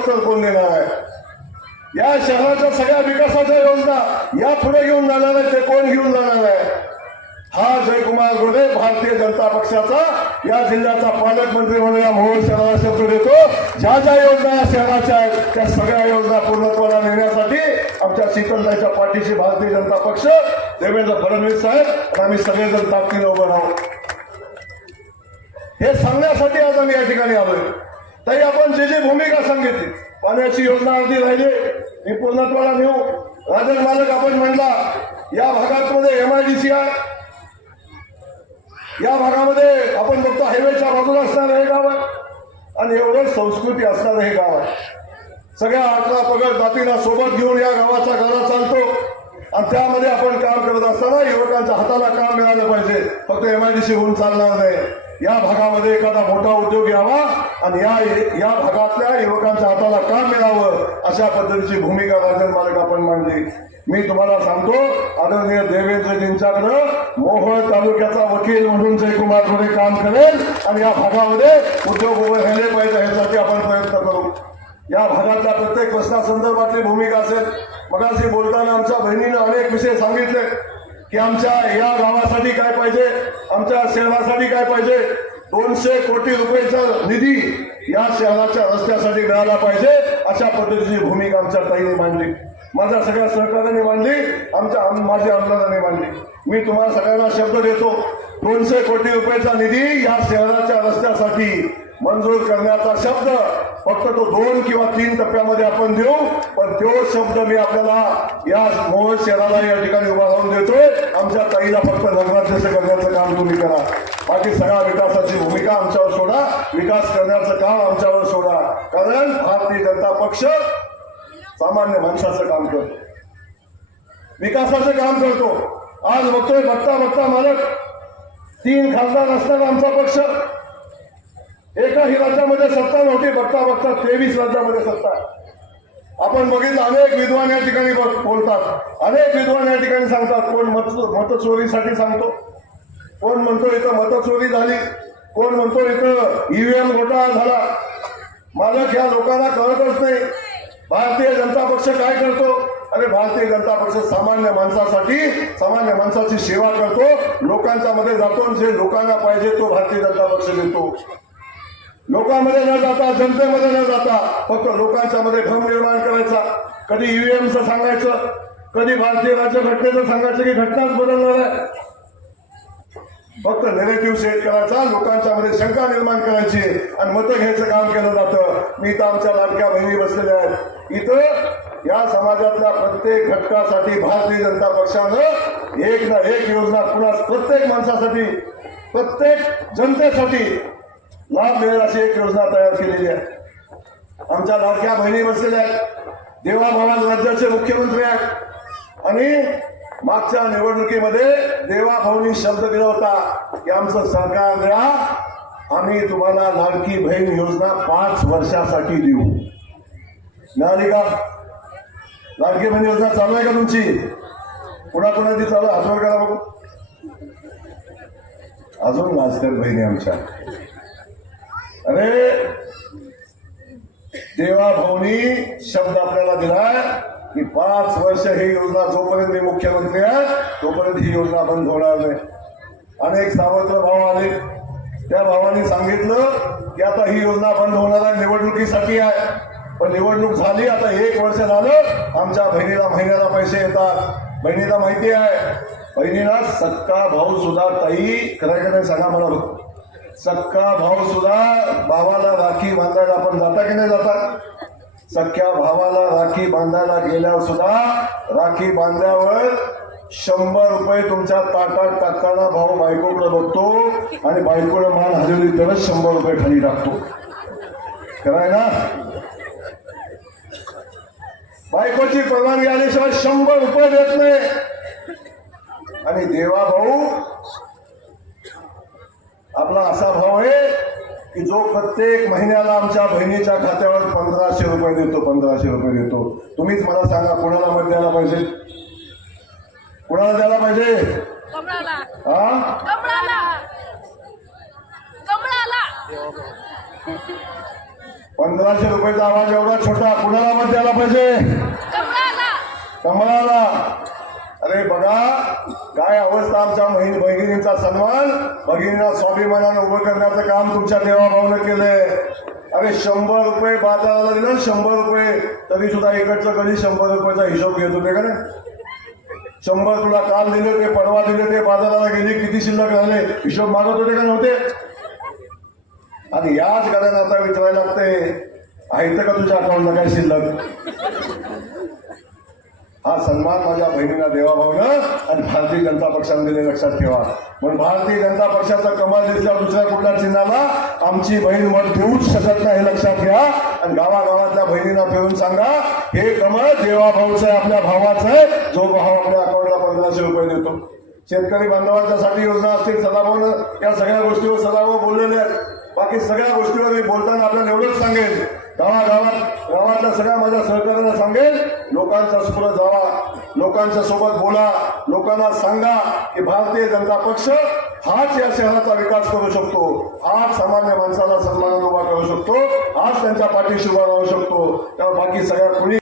उत्तर कोण देणार आहे? या शहराच्या सगळ्या विकासाच्या योजना या पुढे घेऊन जाणार आहे ते कोण घेऊन जाणार आहे? हा जयकुमार गोरे भारतीय जनता पक्षाचा या जिल्ह्याचा पालकमंत्री म्हणून या मोहोळ शहराला शब्द देतो. ज्या ज्या योजना या शहराच्या आहेत त्या सगळ्या योजना पूर्णत्वाला नेण्यासाठी आमच्या शीतलताईच्या पाठीशी भारतीय जनता पक्ष, देवेंद्र फडणवीस साहेब आणि आम्ही सगळेजण ताकदीने उभं राहू. हे सांगण्यासाठी आज आम्ही या ठिकाणी आलोय. ताई, आपण जी जी भूमिका सांगितली, पाण्याची योजना अर्धी राहिली, मी पूर्णत्वाला नेऊ. राजन मालक आपण म्हणला, या भागामध्ये MIDC आहे, या भागामध्ये आपण बघतो हायवेच्या बाजूला असणारं हे गाव आहे आणि एवढं संस्कृती असणारं हे गाव आहे. सगळ्या 18 पगड जातींना सोबत घेऊन या गावाचा गाडा चालतो आणि त्यामध्ये आपण काम करत असताना युवकांच्या हाताला काम मिळालं पाहिजे. फक्त MIDC होऊन चालणार नाही. या भागामध्ये एखादा मोठा उद्योग यावा आणि या भागातल्या युवकांच्या हाताला काम मिळावं अशा पद्धतीची भूमिका राजन मालक आपण मांडली. मी तुम्हाला सांगतो, आदरणीय देवेंद्रजींच्याकडे मोहोळ तालुक्याचा वकील म्हणून जयकुमार गोरे काम करेल आणि या भागामध्ये उद्योग उभे राहिले पाहिजे यासाठी आपण प्रयत्न करू. या भागातल्या प्रत्येक प्रश्नासंदर्भातली भूमिका असेल. मगाशी बोलताना आमच्या बहिणीनं अनेक विषय सांगितले की आमच्या या गावासाठी काय पाहिजे, आमच्या शहरासाठी काय पाहिजे. 200 कोटी रुपयाचा निधी या शहराच्या रस्त्यासाठी मिळाला पाहिजे अशा पद्धतीची भूमिका आमच्या ताईने मांडली, माझ्या सगळ्या सहकार्याने मांडली, माझ्या आमदारांनी मांडली. मी तुम्हाला सगळ्यांना शब्द देतो, 200 कोटी रुपयाचा निधी या शहराच्या रस्त्यासाठी मंजूर करण्याचा शब्द फक्त तो 2 किंवा 3 टप्प्यामध्ये आपण देऊ, पण तो शब्द मी आपल्याला या मोहोळ शहराला या ठिकाणी उभा राहून देतोय. आमच्या ताईला फक्त नगराध्यक्ष करण्याचं काम तुम्ही करा, बाकी सगळ्या विकासाची भूमिका आमच्यावर सोडा, विकास करण्याचं काम आमच्यावर सोडा. कारण भारतीय जनता पक्ष सामान्य माणसाचं काम करतो, विकासाचं काम करतो. आज बघतोय, बघता मालक 3 खासदार असताना आमचा पक्ष एकाही राज्यामध्ये सत्ता नव्हती, बघता 23 राज्यामध्ये सत्ता. आपण बघितलं, अनेक विद्वान या ठिकाणी बोलतात, अनेक विद्वान या ठिकाणी सांगतात. कोण मतचोरीसाठी सांगतो, कोण म्हणतो इथं मतचोरी झाली, कोण म्हणतो इथं EVM घोटाळा झाला. मालक या लोकांना कळतच नाही भारतीय जनता पक्ष काय करतो. अरे भारतीय जनता पक्ष सामान्य माणसासाठी, सामान्य माणसाची सेवा करतो, लोकांच्या मध्ये जातो, जे लोकांना पाहिजे तो भारतीय जनता पक्ष देतो. लोकांमध्ये न जाता, जनतेमध्ये न जाता फक्त लोकांच्या मध्ये भ्रम निर्माण करायचा. कधी EVMचं सांगायचं, कधी भारतीय राज्यघटनेचं सांगायचं की घटनाच बदलणार आहे. फक्त नेगेटिव्ह सेट करायचा, लोकांच्या मध्ये शंका निर्माण करायची आणि मतं घ्यायचं काम केलं जातं. मी तर आमच्या लाडक्या बहिणी बसलेल्या आहेत इथं. या समाजातल्या प्रत्येक घटकासाठी भारतीय जनता पक्षानं एक ना एक योजना पुन्हा प्रत्येक माणसासाठी, प्रत्येक जनतेसाठी लाभ मिळेल अशी एक योजना तयार केलेली आहे. आमच्या लाडक्या बहिणी बसलेल्या आहेत, देवाभावान राज्याचे मुख्यमंत्री आहेत आणि मागच्या निवडणुकीमध्ये देवाभाऊंनी शब्द दिला होता की आमचं सरकार द्या, आम्ही तुम्हाला लाडकी बहीण योजना 5 वर्षासाठी देऊ. मिळाली का? लाडकी बहीण योजना चालू आहे का तुमची? कुणाकुणाची चालू? हातवर करा बघू. अजून नाचतात बहिणी आमच्या. अरे देवाभाऊंनी शब्द आपल्याला दिलाय की 5 वर्ष ही योजना, जोपर्यंत मी मुख्यमंत्री आहे तोपर्यंत ही योजना बंद होणार नाही. अनेक सावत्र भाव आले, त्या भावांनी सांगितलं की आता ही योजना बंद होणार आहे, निवडणुकीसाठी आहे. पण निवडणूक झाली, आता 1 वर्ष झालं, आमच्या बहिणीला महिन्याला पैसे येतात. बहिणीला माहिती आहे, बहिणीला सक्का भाऊ सुद्धा, ताई खरं का नाही सांगा मला बघ, सक्का भाऊ सुद्धा भावाला राखी बांधायला आपण जाता की नाही जाता? सख्या भावाला राखी बांधायला गेल्यावर सुद्धा राखी बांधल्यावर 100 रुपये तुमच्या ताटात टाकताना भाऊ बायकोकडे बघतो आणि बायकोने मान हलवली तरच 100 रुपये खाली टाकतो. खरंय ना? बायकोची परवानगी आल्याशिवाय 100 रुपये देत नाही. आणि देवा भाऊ आपला असा भाव आहे की जो प्रत्येक महिन्याला आमच्या बहिणीच्या खात्यावर 1500 रुपये देतो, 1500 रुपये देतो. तुम्हीच मला सांगा, कोणाला मत द्यायला पाहिजे? कोणाला द्यायला पाहिजे? 1500 रुपयाचा आवाज एवढा छोटा, कुणाला मत द्यायला पाहिजे? कमळाला. अरे बघा काय अवस्था, आमच्या भगिनींचा सन्मान, भगिनींना स्वाभिमानानं उभं करण्याचं काम तुमच्या देवाभाऊनं केलंय. अरे 100 रुपये बाजाराला दिलं, 100 रुपये, तरी सुद्धा इकडचं कधी 100 रुपयाचा हिशोब घेत होते का नाही? 100 तुला काल दिले ते, परवा दिले ते, बाजाराला गेली किती शिल्लक राहिले, हिशोब मागत होते का नव्हते? आणि याच गाड्यानं आता विचारायला लागते आहे का तुझ्या अकाउंटला काय शिल्लक? हा सन्मान माझ्या बहिणीला देवाभाऊनं आणि भारतीय जनता पक्षाने दिले, लक्षात ठेवा. म्हणून भारतीय जनता पक्षाचा कमळ दिसल्यावर दुसऱ्या कुठल्या चिन्हाला आमची बहीण मत देऊच शकत नाही, लक्षात घ्या. आणि गावागावातल्या बहिणींना फिरून सांगा हे कमळ देवाभाऊचं आहे, आपल्या भावाचं आहे, जो भाव आपल्या अकाउंटला 1500 रुपये देतो. शेतकरी बांधवांच्यासाठी योजना असतील, सदाभाऊनं या सगळ्या गोष्टीवर सदाभाऊ बोललेले आहेत. बाकी सगळ्या गोष्टीवर मी बोलताना आपल्याला एवढंच सांगेन, गावातल्या सगळ्या माझ्या सहकार्यांना सांगेन, लोकांच्या पुढे जावा, लोकांच्या सोबत बोला, लोकांना सांगा की भारतीय जनता पक्ष हाच या शहराचा विकास करू शकतो, हाच सामान्य माणसाला सन्मानाने उभा करू शकतो, हाच त्यांच्या पाठीशी उभा राहू शकतो. तेव्हा बाकी सगळ्या कुणी